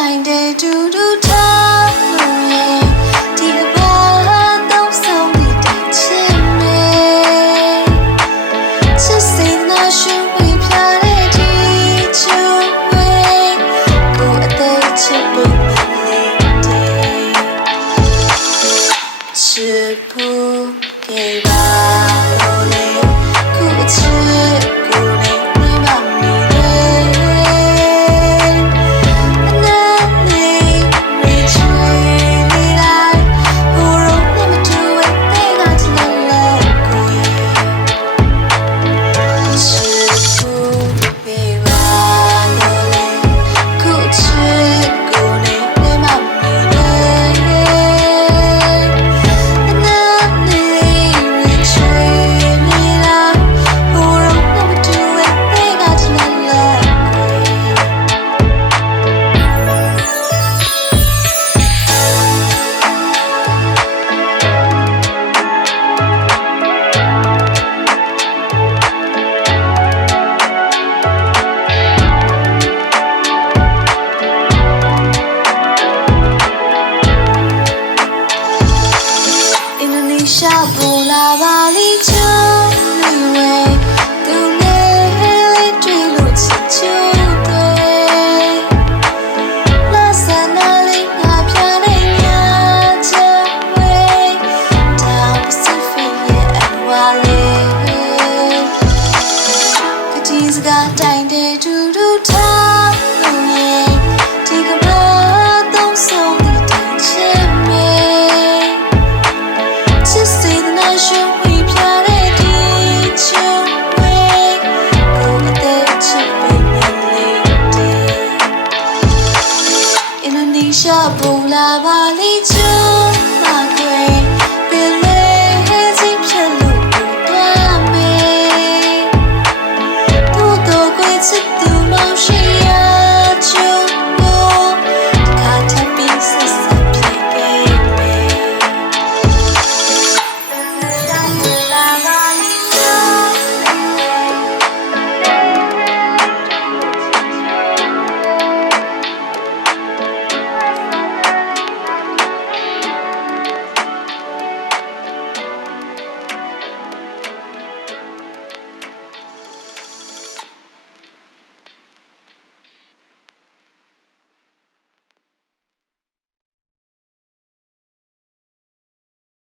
တိုင်းတဲ့ဒူဒူထားလို့ရဲ့ဒီဘာတော့ဆုံးပြီးတဲ့ချစ်မေချစ်စိတ်နာရှင်ပြီးပြတဲ့ဒီချူဝဲကိုအသေးချစ်လို့မလေးတဲ့ချစ်ဖို့ကေပါလို့လေခုအချစ်ကိုနေမမီရှာပူလာပါ